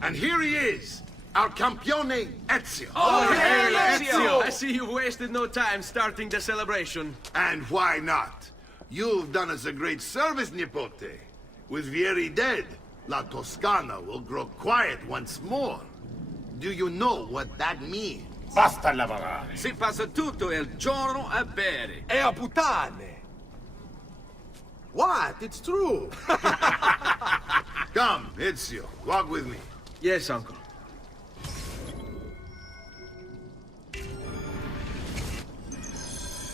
And here he is, our campione Ezio. Oh, hey, Ezio! I see you've wasted no time starting the celebration. And why not? You've done us a great service, Nipote. With Vieri dead, La Toscana will grow quiet once more. Do you know what that means? Basta lavorare. Si passa tutto il giorno a bere. E a puttane! What? It's true! Come, Ezio, walk with me. Yes, uncle.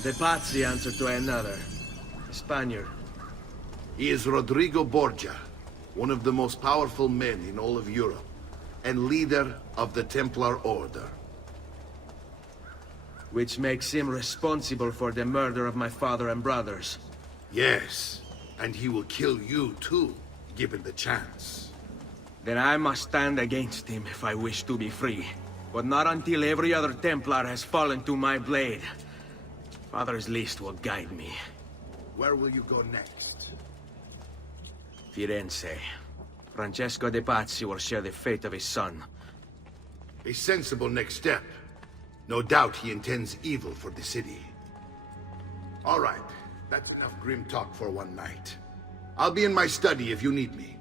The Pazzi answer to another. A Spaniard. He is Rodrigo Borgia, one of the most powerful men in all of Europe, and leader of the Templar Order. Which makes him responsible for the murder of my father and brothers. Yes, and he will kill you too, given the chance. Then I must stand against him if I wish to be free. But not until every other Templar has fallen to my blade. Father's list will guide me. Where will you go next? Firenze. Francesco de Pazzi will share the fate of his son. A sensible next step. No doubt he intends evil for the city. All right, that's enough grim talk for one night. I'll be in my study if you need me.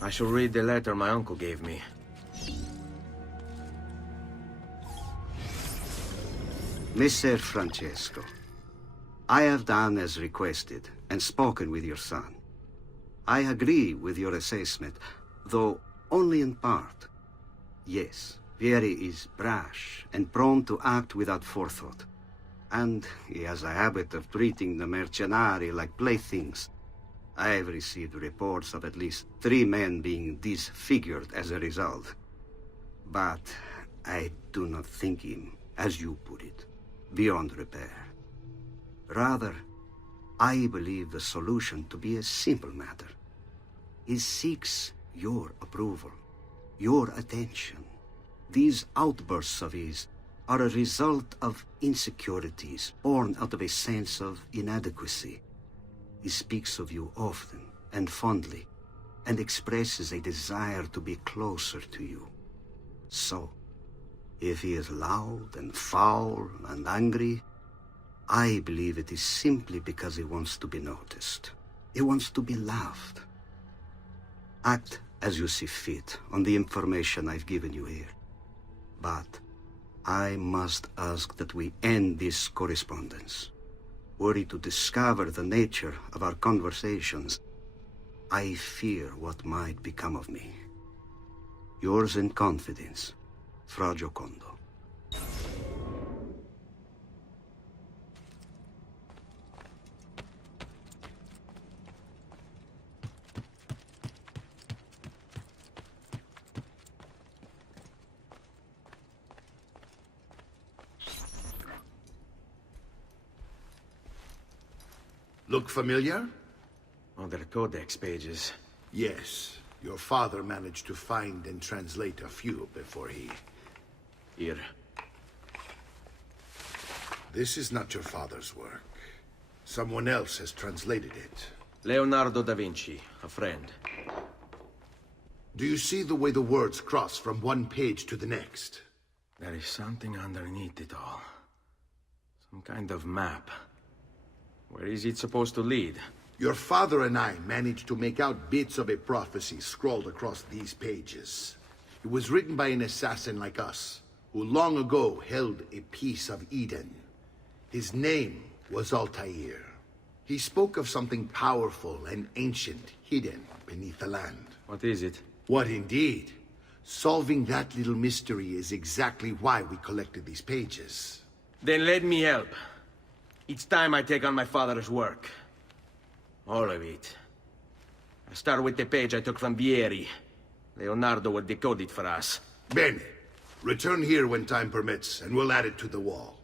I shall read the letter my uncle gave me. Messer Francesco, I have done as requested and spoken with your son. I agree with your assessment, though only in part. Yes, Vieri is brash and prone to act without forethought. And he has a habit of treating the mercenari like playthings. I have received reports of at least 3 men being disfigured as a result. But I do not think him, as you put it, beyond repair. Rather, I believe the solution to be a simple matter. He seeks your approval, your attention. These outbursts of his are a result of insecurities born out of a sense of inadequacy. He speaks of you often and fondly, and expresses a desire to be closer to you. So, if he is loud and foul and angry, I believe it is simply because he wants to be noticed. He wants to be loved. Act as you see fit on the information I've given you here. But I must ask that we end this correspondence. Were he to discover the nature of our conversations, I fear what might become of me. Yours in confidence, Fra Giocondo. Look familiar? Oh, they're codex pages. Yes. Your father managed to find and translate a few before he... Here. This is not your father's work. Someone else has translated it. Leonardo da Vinci, a friend. Do you see the way the words cross from one page to the next? There is something underneath it all. Some kind of map. Where is it supposed to lead? Your father and I managed to make out bits of a prophecy scrawled across these pages. It was written by an assassin like us, who long ago held a piece of Eden. His name was Altair. He spoke of something powerful and ancient hidden beneath the land. What is it? What indeed? Solving that little mystery is exactly why we collected these pages. Then let me help. Each time I take on my father's work. All of it. I start with the page I took from Vieri. Leonardo will decode it for us. Bene. Return here when time permits, and we'll add it to the wall.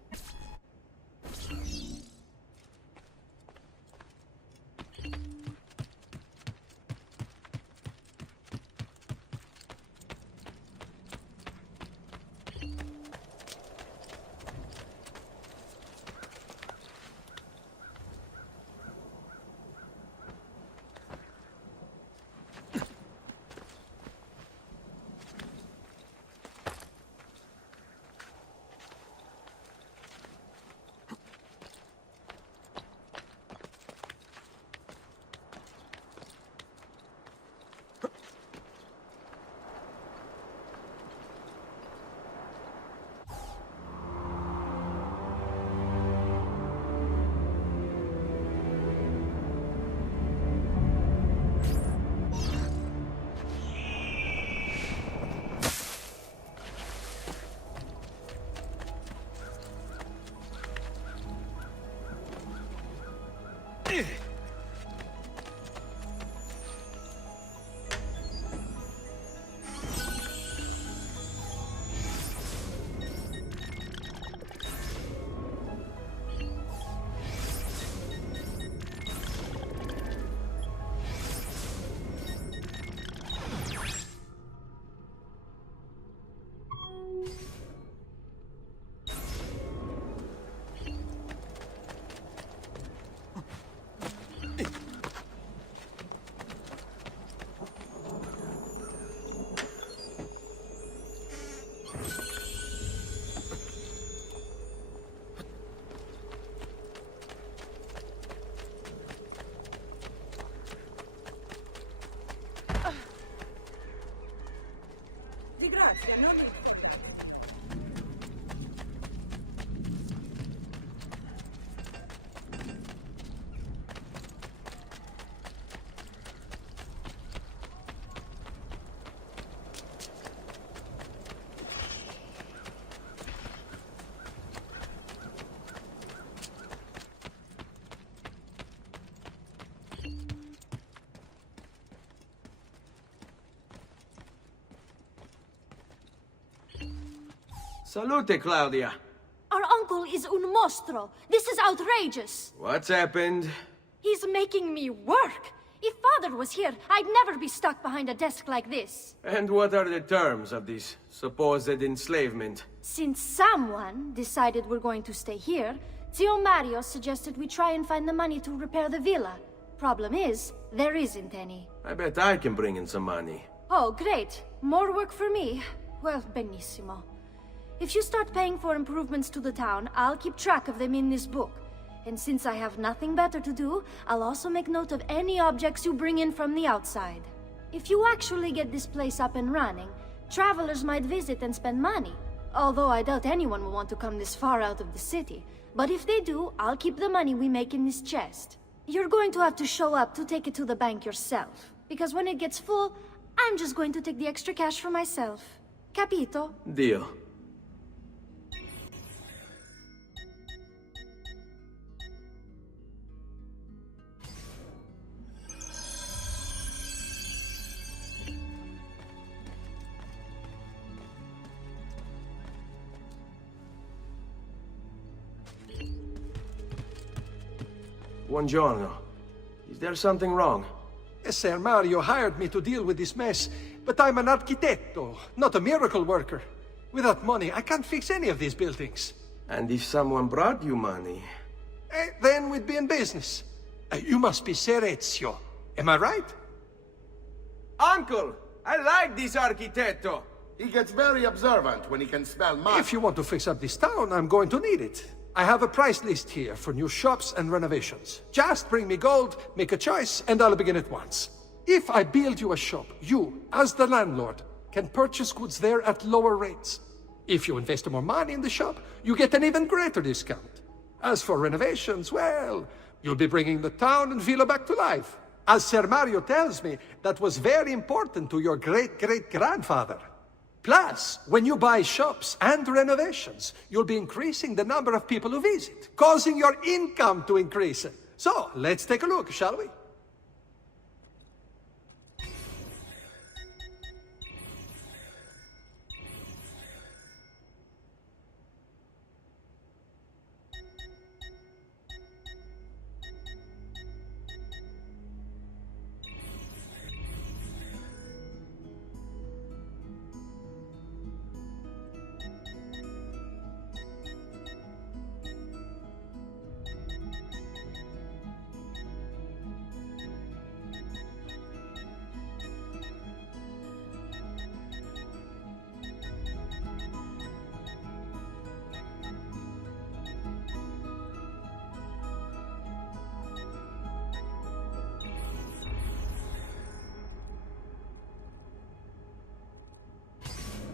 Grazie, non... Salute, Claudia. Our uncle is un mostro. This is outrageous. What's happened? He's making me work. If father was here, I'd never be stuck behind a desk like this. And what are the terms of this supposed enslavement? Since someone decided we're going to stay here, Zio Mario suggested we try and find the money to repair the villa. Problem is, there isn't any. I bet I can bring in some money. Oh, great. More work for me. Well, benissimo. If you start paying for improvements to the town, I'll keep track of them in this book. And since I have nothing better to do, I'll also make note of any objects you bring in from the outside. If you actually get this place up and running, travelers might visit and spend money. Although I doubt anyone will want to come this far out of the city. But if they do, I'll keep the money we make in this chest. You're going to have to show up to take it to the bank yourself. Because when it gets full, I'm just going to take the extra cash for myself. Capito? Deal. Buongiorno. Is there something wrong? Messer Mario hired me to deal with this mess, but I'm an architetto, not a miracle worker. Without money, I can't fix any of these buildings. And if someone brought you money? Then we'd be in business. You must be Ser Ezio. Am I right? Uncle! I like this architetto! He gets very observant when he can smell mud. If you want to fix up this town, I'm going to need it. I have a price list here for new shops and renovations. Just bring me gold, make a choice, and I'll begin at once. If I build you a shop, you, as the landlord, can purchase goods there at lower rates. If you invest more money in the shop, you get an even greater discount. As for renovations, well, you'll be bringing the town and villa back to life. As Ser Mario tells me, that was very important to your great-great-grandfather. Plus, when you buy shops and renovations, you'll be increasing the number of people who visit, causing your income to increase. So, let's take a look, shall we?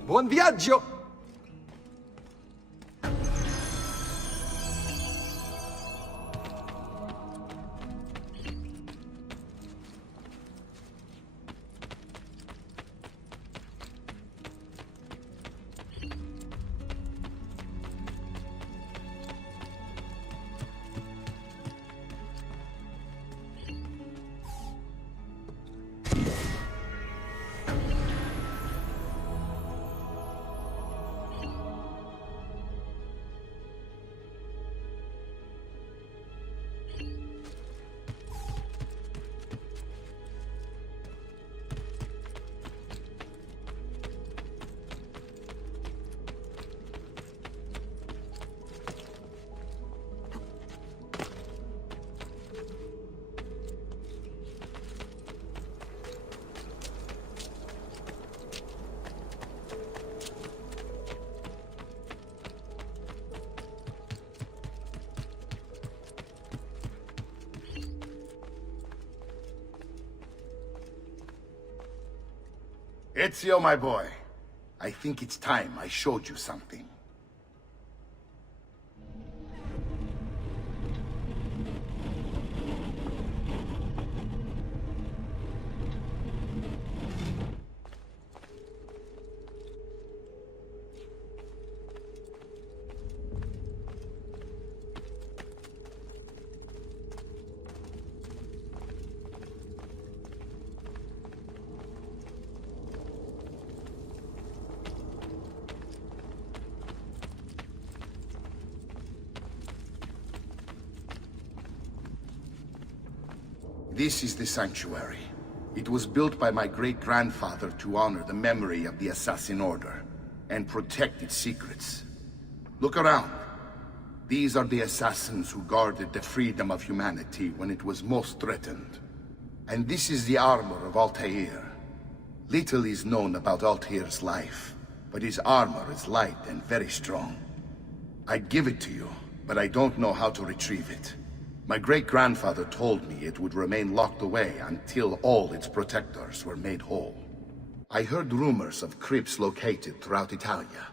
Buon viaggio! Ezio, my boy. I think it's time I showed you something. This is the sanctuary. It was built by my great-grandfather to honor the memory of the Assassin Order and protect its secrets. Look around. These are the assassins who guarded the freedom of humanity when it was most threatened. And this is the armor of Altair. Little is known about Altair's life, but his armor is light and very strong. I'd give it to you, but I don't know how to retrieve it. My great-grandfather told me it would remain locked away until all its protectors were made whole. I heard rumors of crypts located throughout Italia,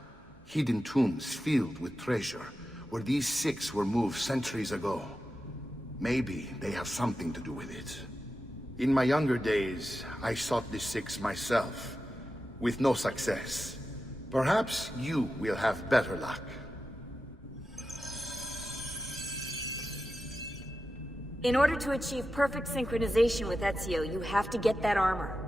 hidden tombs filled with treasure, where these six were moved centuries ago. Maybe they have something to do with it. In my younger days, I sought the six myself, with no success. Perhaps you will have better luck. In order to achieve perfect synchronization with Ezio, you have to get that armor.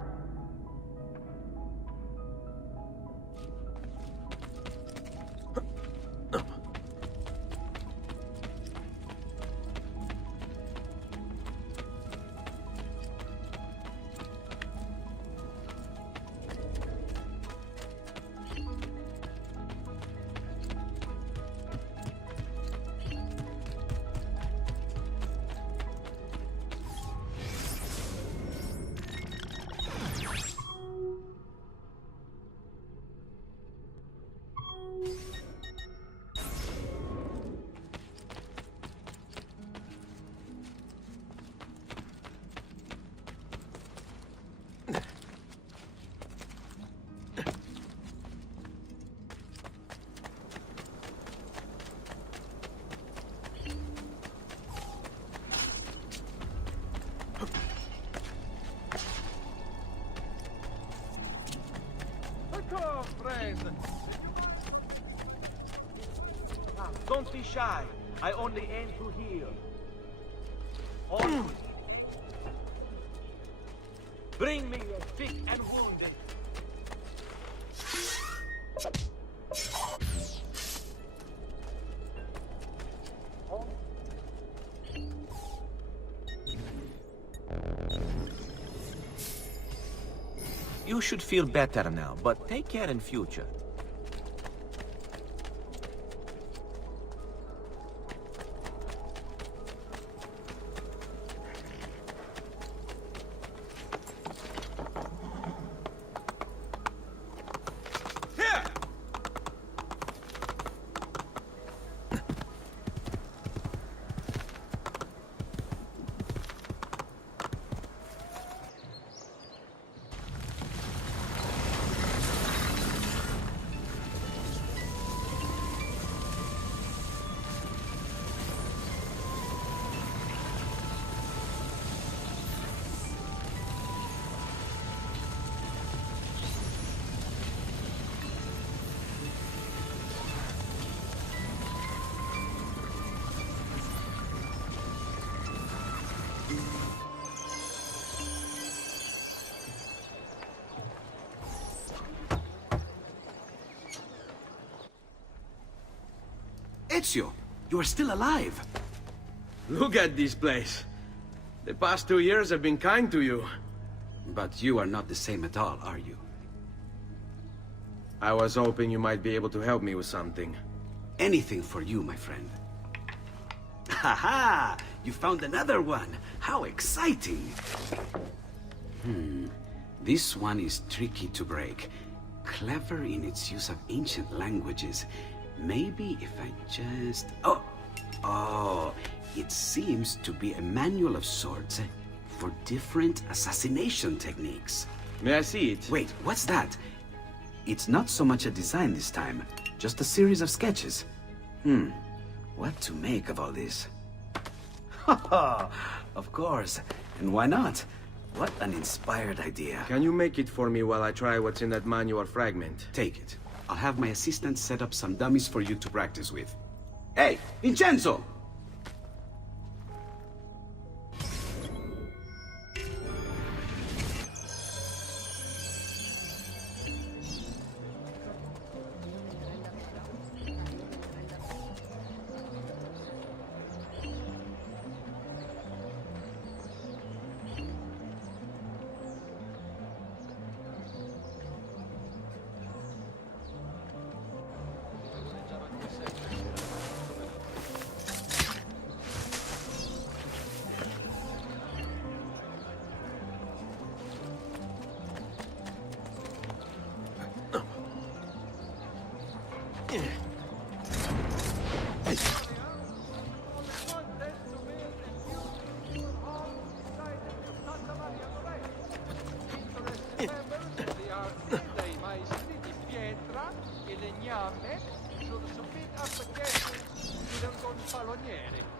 Don't be shy. I only aim to heal. Always. Bring me your sick and wounded. You should feel better now, but take care in future. Ezio, you are still alive. Look at this place. The past 2 years have been kind to you. But you are not the same at all, are you? I was hoping you might be able to help me with something. Anything for you, my friend. Ha-ha! You found another one! How exciting! This one is tricky to break. Clever in its use of ancient languages. Maybe if I just... Oh, it seems to be a manual of sorts for different assassination techniques. May I see it? Wait, what's that? It's not so much a design this time, just a series of sketches. What to make of all this? Haha, of course. And why not? What an inspired idea. Can you make it for me while I try what's in that manual fragment? Take it. I'll have my assistant set up some dummies for you to practice with. Hey, Vincenzo! dei maestri di pietra e legname sono subito appartenenti al gonfaloniere.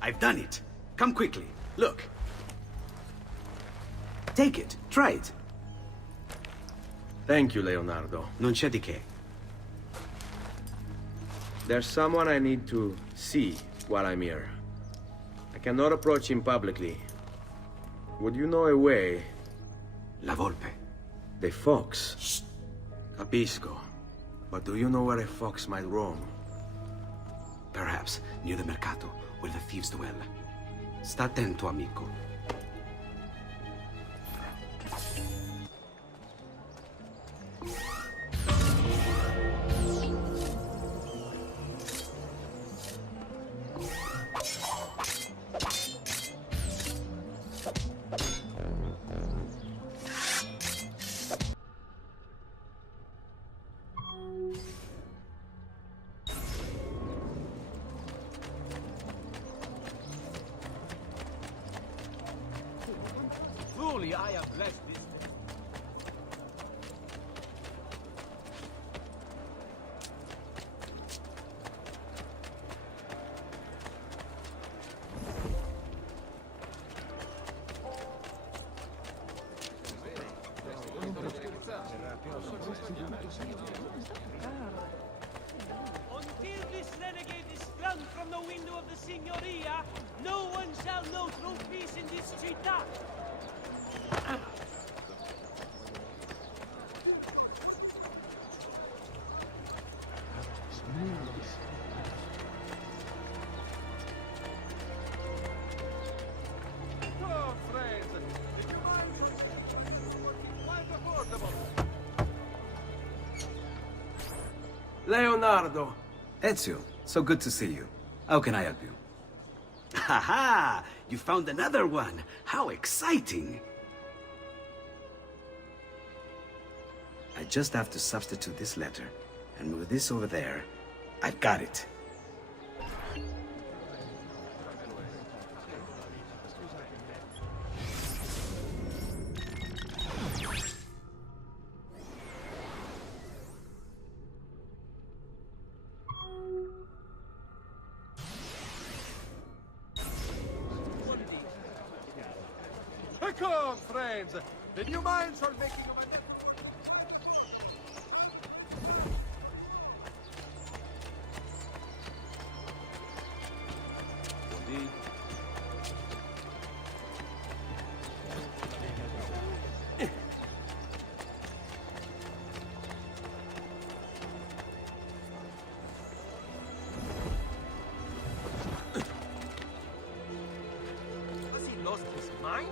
I've done it. Come quickly. Look. Take it. Try it. Thank you, Leonardo. Non c'è di che. There's someone I need to see while I'm here. I cannot approach him publicly. Would you know a way? La Volpe. The fox. Shh. Capisco. But do you know where a fox might roam? Perhaps near the mercato, where the thieves dwell. Sta attento, amico. Truly, I am blessed this day. Until this renegade is flung from the window of the Signoria, no one shall know true peace in this città. Oh, friends, if you mind working quite affordable. Leonardo! Ezio, so good to see you. How can I help you? Ha-ha! You found another one! How exciting! I just have to substitute this letter and move this over there. I've got it. Come, friends, the new mines are making a magnificent... Has he lost his mind?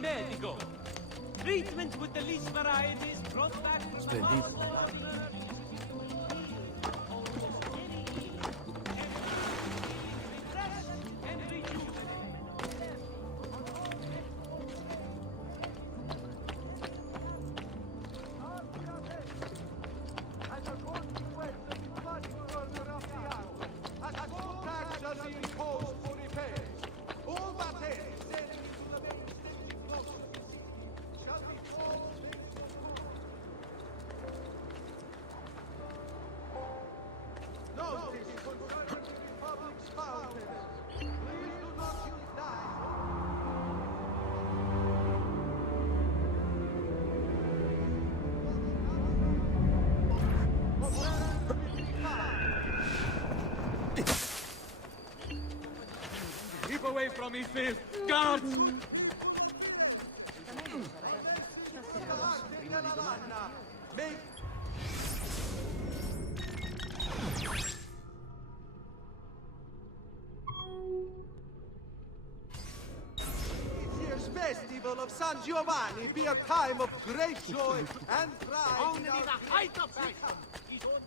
Medico. Treatment with the least varieties brought back from the hospital. Keep away from me, Phil! Guards! This year's festival of San Giovanni be a time of great joy and pride. Only the height of fashion is only...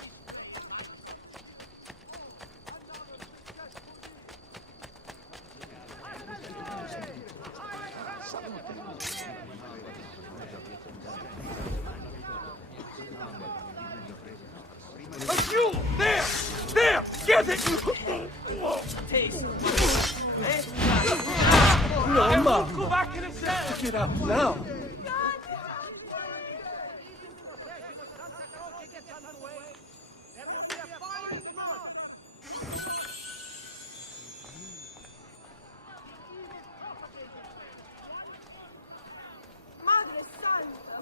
A mule! There! There! Get it! Taste. No, Mom. Go back in a second. Get out now. Madre Santa!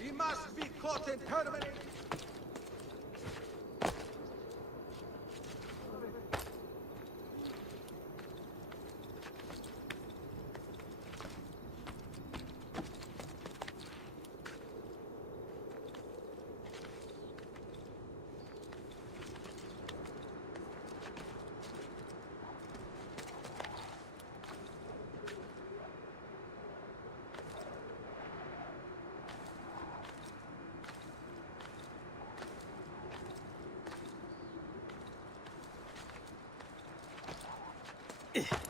He must be caught and terminated. Ugh.